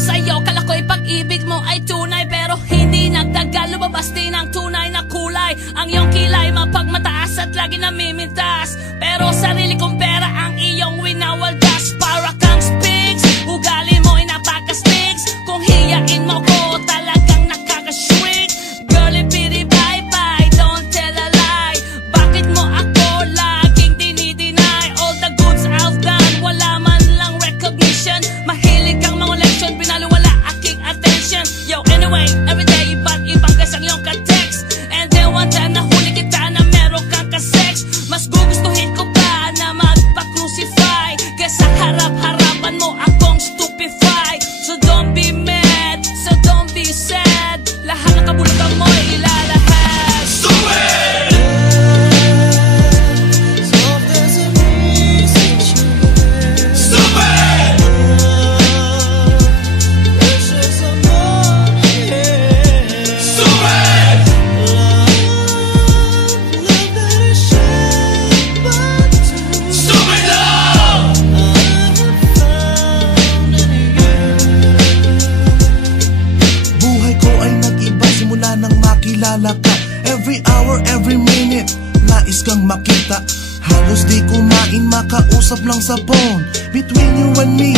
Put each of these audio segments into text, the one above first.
sa'yo. Kala ko'y pag-ibig mo ay tunay, pero hindi nagtagal, lumabas din ang tunay na kulay. Ang iyong kilay mapagmataas at lagi namimintas, pero sarili kong pera ang iyong winawaldas. Para kang Sphinx, ugali mo ay napaka-sticks. Kung hiyain mo ko, talagang nakaka-shrink. Girlie, pity, bye-bye, don't tell a lie. Bakit mo ako laging dinideny? All the goods I've done, wala man lang recognition. Mahilig kang mga leksyon, pinaliwala aking attention. Yo, anyway, everyday, ba't ibang gas ang iyong ka-text? And then one time nahuli kita na meron kang ka-sex. Mas gugustuhin ko pa na magpa-crucify kesa harap-harapan mo akong stupefy. So don't be mad, so don't be sad. Lahat ng kabulutan mo ay ilalahad. Stupid! Every hour, every minute, nais kang makita. Halos di kumain, makausap lang sa phone. Between you and me,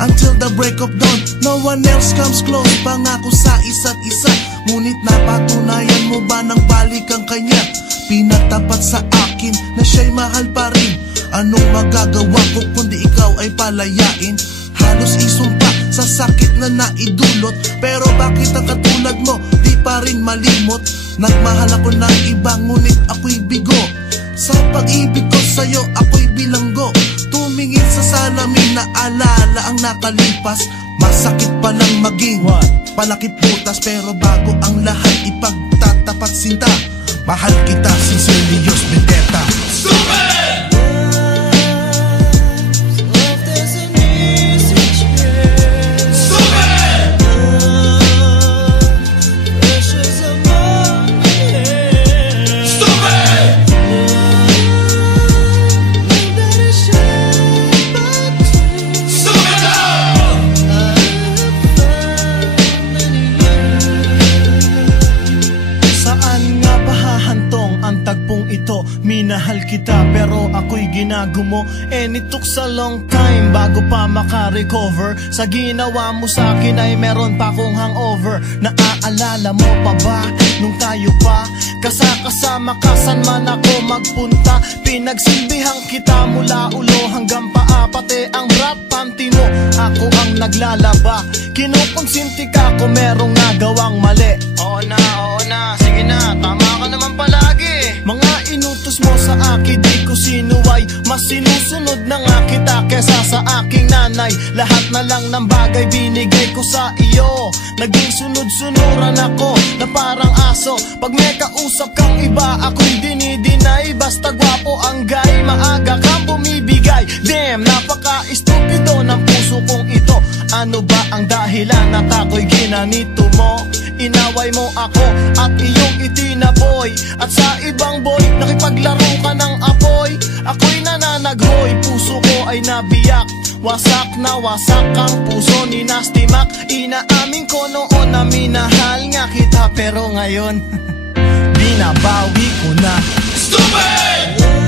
until the break of dawn. No one else comes close, pangako sa isa't isa. Ngunit napatunayan mo ba nang balik ang kanya? Pinatapat sa akin na siya'y mahal pa rin. Anong magagawa ko kundi ikaw ay palayain? Halos isumpa sa sakit na naidulot, pero bakit ang katulad mo di pa rin malimot? Nagmahal ako ng iba ngunit ako'y bigo. Sa pag-ibig ko sa'yo ako'y bilanggo. Tumingin sa salamin na alala ang nakalipas. Masakit palang maging palakip butas, pero bago ang lahat ipagtatapat sinta. Mahal kita sincerely, Diyos Vendetta. Stupid! Minahal kita pero ako'y ginagumo, and it took a long time bago pa maka-recover. Sa ginawa mo sa'kin ay meron pa akong hangover. Naaalala mo pa ba nung tayo pa kasama ka, saan man ako magpunta? Pinagsilbihan kita mula ulo hanggang paa, pati ang rap panty mo ako ang naglalaba. Kinukonsinti ka kung merong nagawang mali. Oo na, sige na, tama ka naman palagi. Mga inutos mo sa akin di ko sinuway, mas sinusunod na nga kita kesa sa aking nanay. Lahat na lang ng bagay binigay ko sa iyo. Naging sunod-sunuran ako na parang aso. Pag may kausap kang iba ako'y dinidinay. Basta gwapo ang guy, maaga kang bumibigay. Damn, napaka-estupido ng puso kong ito. Ano ba ang dahilan at ako'y ginanito mo? Inaway mo ako at iyong itinaboy, at sa ibang boy nakipaglaro ka ng apoy. Ako'y nananaghoy, puso ko ay nabiyak. Wasak na wasak ang puso ni Nasty Mac. Inaamin ko noon na minahal nga kita, pero ngayon binabawi ko na. Stupid!